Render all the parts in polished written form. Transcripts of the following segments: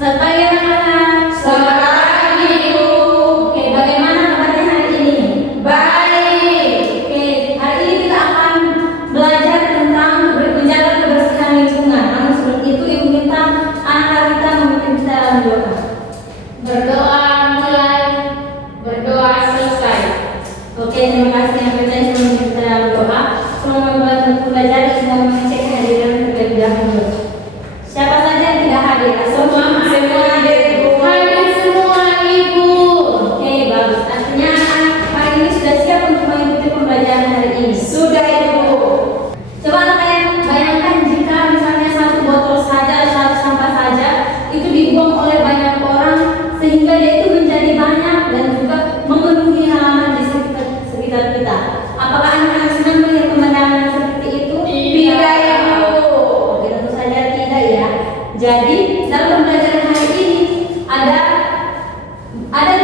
Selamat pagi anak-anak. Selamat pagi, Ibu. Oke, bagaimana kabarnya hari ini? Baik. Oke, hari ini kita akan belajar tentang menjaga kebersihan lingkungan. Namun sebelum itu, Ibu minta anak-anak kita memimpin kita dalam doa. Berdoa mulai, berdoa selesai. Oke, terima kasih yang kita sudah memimpin kita dalam doa. Sebelum belajar, kita mengecek kehadiran terlebih dahulu. Siapa saja yang tidak hadir? Semua hadir, Ibu. Hadir semua, Ibu. Oke, bagus. Artinya anak hari ini sudah siap untuk mengikuti pembelajaran hari ini. Sudah, Ibu. Coba kalian bayangkan jika misalnya satu botol saja, satu sampah saja itu dibuang oleh banyak orang sehingga dia itu menjadi banyak dan juga memenuhi halaman di sekitar kita. Apakah anak-anak senang melihat pemandangan seperti itu? Tidak, Ibu. Oke, tentu saja tidak ya. Jadi dalam pembelajaran hari ini ada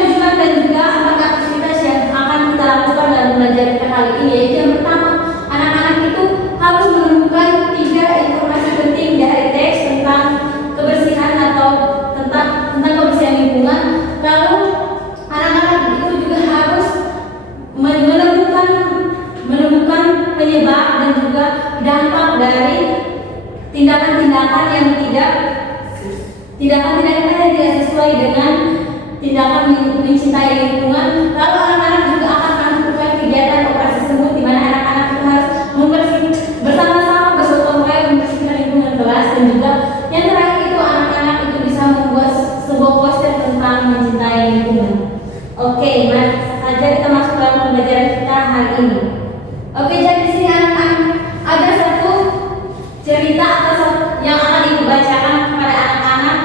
tujuan dan juga aktivitas yang akan kita lakukan dalam belajar kali ini, yaitu yang pertama, anak-anak itu harus menemukan 3 informasi penting dari teks tentang kebersihan atau tentang kebersihan lingkungan. Lalu anak-anak itu juga harus menemukan penyebab dan juga dampak dari tindakan-tindakan yang tidak sesuai dengan tindakan mencintai lingkungan. Lalu anak-anak juga akan melakukan kegiatan operasi semut di mana anak-anak itu harus bersama-sama bergotong royong membersihkan lingkungan kelas, dan juga yang terakhir itu anak-anak itu bisa membuat sebuah poster tentang mencintai lingkungan. Oke, mari saja kita masuk dalam pembelajaran kita hari ini. Oke, jadi di sini anak-anak ada satu cerita yang akan Ibu bacakan kepada anak-anak.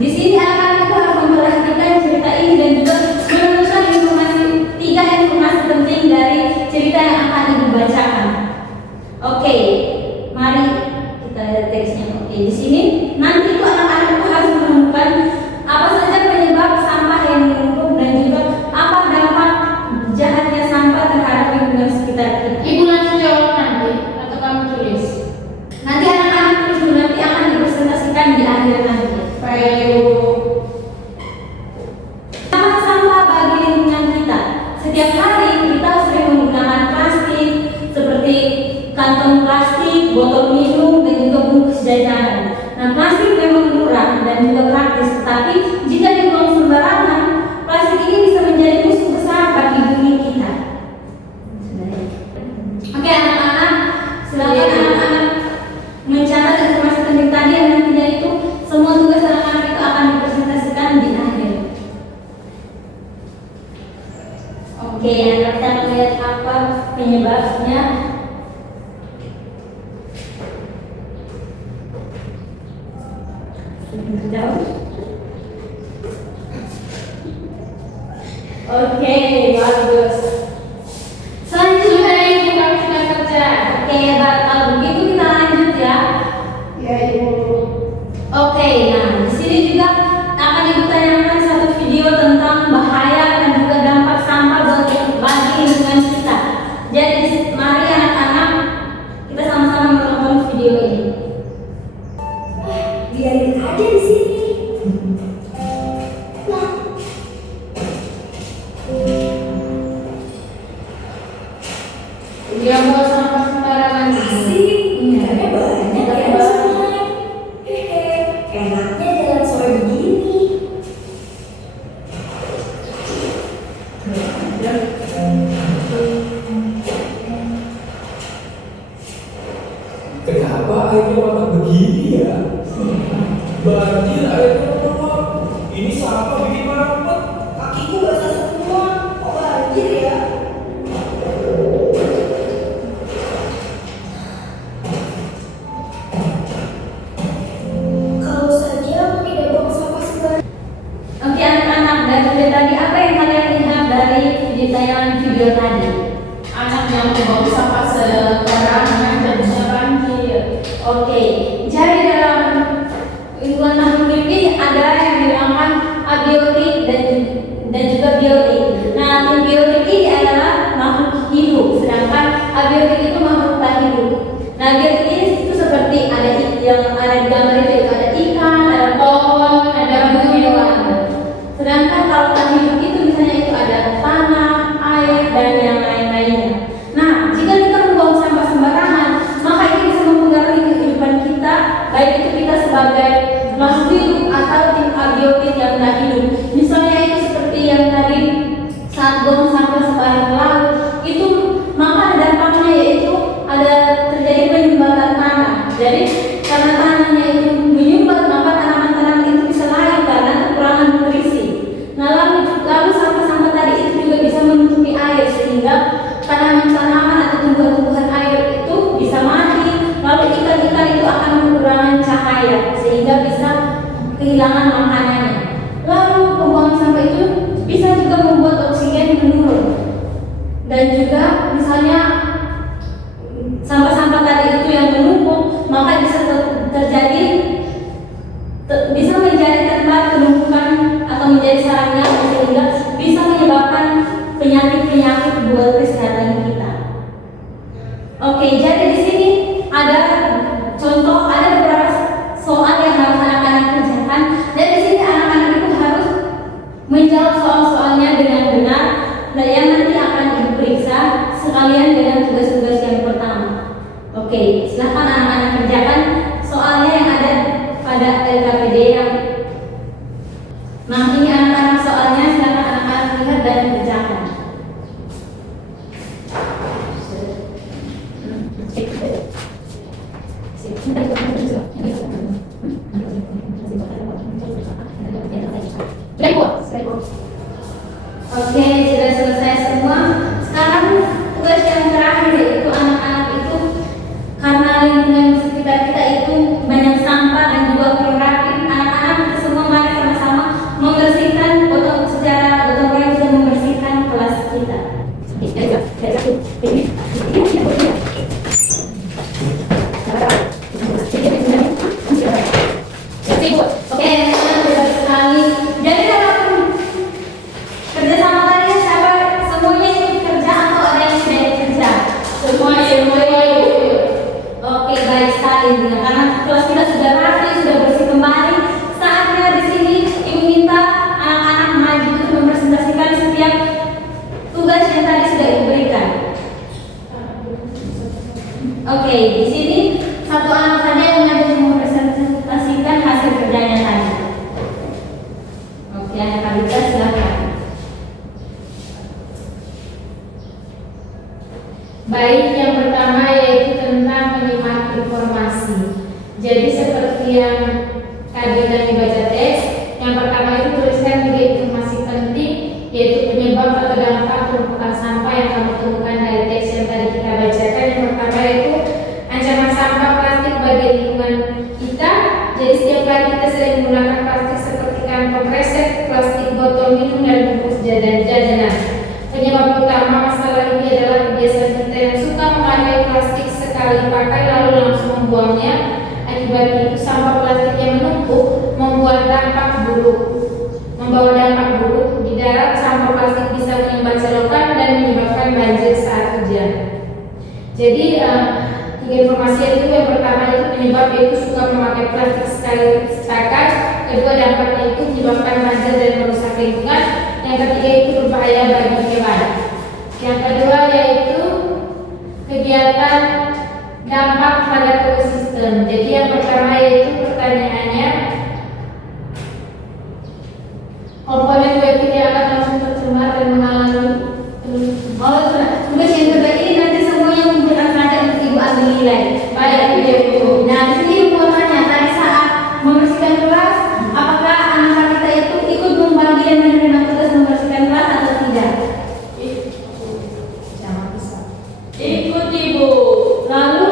Di sini anak-anak itu harus memperhatikan cerita ini dan juga menemukan 3 informasi penting dari cerita yang akan Ibu bacakan. Oke, mari kita lihat teksnya. Oke, di sini nanti itu anak-anak itu harus menemukan apa saja penyebab sampah yang menumpuk dan juga apa dampak jahatnya sampah terhadap lingkungan sekitar kita. Ibu langsung jawab nanti atau kamu tulis? Nanti anak-anak tulis dulu, nanti akan dipresentasikan di akhir nanti. Baik, Ibu. Sampah bagi lingkungan kita. Setiap hari kita sering menggunakan plastik seperti kantong plastik, botol minum, dan juga bungkus jajanan. Nah, plastik memang murah dan juga praktis, tetapi jika dibuang sembarangan, plastik ini bisa menjadi musuh besar bagi bumi kita. Oke, anak-anak, silakan anak-anak mencatat informasi penting tadi yang nantinya itu semua tugas anak-anak itu akan dipresentasikan di akhir. Oke, anak kita melihat apa penyebabnya. Oke, bagus. Selanjutnya Ibu, kami sudah kerja. oke, kalau begitu kita lanjut ya. Ya, Ibu. Oke, nah di sini juga akan Ibu tanyakan satu video tentang bahaya dan juga dampak sampah bagi lingkungan kita. Jadi mari anak-anak kita sama-sama menonton video ini. Biarin aja di sini. Dia bawa sampah sembarangan. Asik, ikannya banyak ya di sungai. Hehe, enaknya jalan sore begini. Kenapa airnya malah begini ya? Banjir airnya meluap. Ini sampah bikin mampet. Kakiku basah semua. Kok banjir ya? Kalau saja aku tidak buang sampah sembarangan. Oke anak-anak, dari video tadi apa yang kalian lihat dari tayangan video tadi? Anak yang membawa sampah sembarangan dan bisa banjir. Oke, jadi dalam lingkungan makhluk hidup ini ada yang dinamakan abiotik dan juga biotik. Nah, biotik ini adalah makhluk hidup, sedangkan abiotik itu makhluk tak hidup. Nah, biotik ini itu seperti yang ada di gambar itu ada ikan, ada pohon, ada kehilangan makanannya. Lalu pembuangan sampah itu bisa juga membuat oksigen menurun. Dan juga misalnya sampah-sampah tadi itu yang menumpuk, maka bisa terjadi bisa menjadi tempat penumpukan atau menjadi sarangnya sehingga bisa menyebabkan penyakit-penyakit buat kesehatan kita. Oke, jadi di sini ada contoh, ada beberapa soal yang harus anak-anak kerjakan. Dan di sini anak-anak itu harus menjawab soal-soalnya dengan benar, dan yang nanti akan diperiksa sekalian dengan tugas-tugas yang pertama. Oke, silahkan anak-anak kerjakan soalnya yang ada pada LKPD yang. Nah, ini anak-anak soalnya, silahkan anak-anak lihat dan kerjakan. Oke, sudah selesai semua. Sekarang tugas yang terakhir yaitu anak-anak itu, karena lingkungan sekitar kita itu banyak sampah dan juga kurang rapi, anak-anak itu semua mari sama-sama membersihkan secara gotong royong dan membersihkan kelas kita. Oke, benar sekali. Jadi kalau kerja sama tadi siapa semuanya ikut kerja atau ada yang tidak kerja? Semuanya. Oke, baik sekali. Karena kelas kita sudah rapi, sudah bersih kembali. Saatnya di sini ibu minta anak-anak maju untuk mempresentasikan setiap tugas yang tadi sudah ibu berikan. Oke, di sini satu anak saja yang maju mempresentasikan hasil kerjanya tadi. Oke, anak Kalita silakan. Baik, yang pertama yaitu tentang menyimak informasi. Jadi seperti yang tadi kami baca teks, yang pertama itu tuliskan 3 informasi penting, yaitu penyebab atau dampak penumpukan sampah yang kamu temukan dari teks yang tadi kita bacakan. Yang pertama yaitu ancaman sampah plastik bagi lingkungan kita. Jadi setiap kali kita sering menggunakan plastik seperti kantong kresek, plastik botol minum dan bungkus jajanan. Penyebab utama masalah ini adalah kebiasaan kita yang suka memakai plastik sekali pakai lalu langsung membuangnya. Akibat itu sampah plastik yang menumpuk membawa dampak buruk di darat. Sampah plastik bisa menyumbat selokan dan menyebabkan banjir saat hujan. Jadi 3 informasi itu, yang pertama itu penyebab yaitu suka memakai plastik sekali pakai. Kedua, dampaknya itu menyebabkan banjir dan merusak lingkungan. Yang ketiga itu berbahaya bagi hewan. Yang kedua yaitu kegiatan dampak pada ekosistem. Jadi yang pertama yaitu pertanyaannya, komponen web tidak akan langsung tercemar dan menghalangi. Tugas yang kedua ini nanti semuanya memberikan saja untuk ibu ambil nilai. Baik, Ibu. Nah, di sini ibu mau tanya, tadi saat membersihkan kelas, apakah anak-anak kita itu ikut membagi dan menerima tugas membersihkan kelas atau tidak? Jangan bisa. Ikut, Ibu. Lalu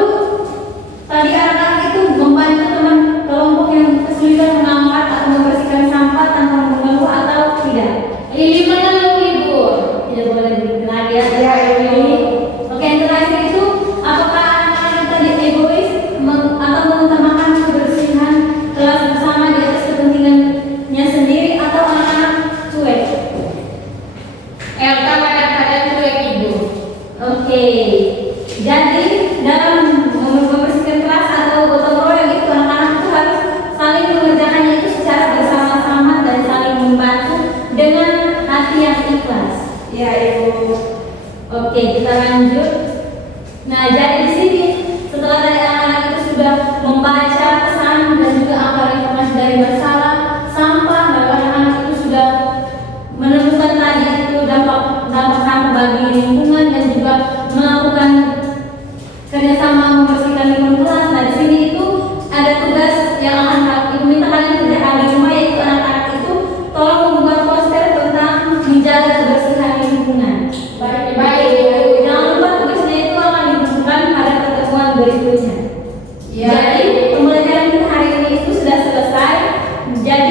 tadi anak-anak itu membantu teman kelompok yang kesulitan mengangkat atau membersihkan sampah tanpa mengganggu atau tidak? Lili mana lu, Ibu? Tidak boleh lagi ya. Oke, yang terakhir itu, apakah anak-anak kita egois atau mengutamakan kebersihan kelas bersama di atas kepentingannya sendiri, atau anak-anak cuek? Elta kadang-kadang cuek, Ibu. Oke, jadi dalam membersihkan kelas atau gotong royong itu anak-anak itu harus saling mengerjakannya itu secara bersama-sama dan saling membantu dengan hati yang ikhlas. Ya, Ibu. Oke, kita lanjut. Nah, jadi di sini setelah tadi anak-anak itu sudah membaca pesan dan juga apel informasi dari masalah sampah, dan anak-anak itu sudah menemukan tadi itu dampak sampah bagi lingkungan dan juga melakukan kerjasama membersihkan lingkungan kelas. Nah, di sini itu ada tugas yang akan ibu minta kalian kerjakan di rumah, yaitu anak-anak itu tolong membuat poster tentang menjaga kebersihan lingkungan. Baik. Jangan lupa tugasnya itu akan dibutuhkan pada pertemuan berikutnya. Jadi pembelajaran kita hari ini itu sudah selesai. Jadi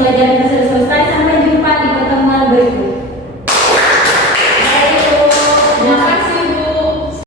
belajar bahasa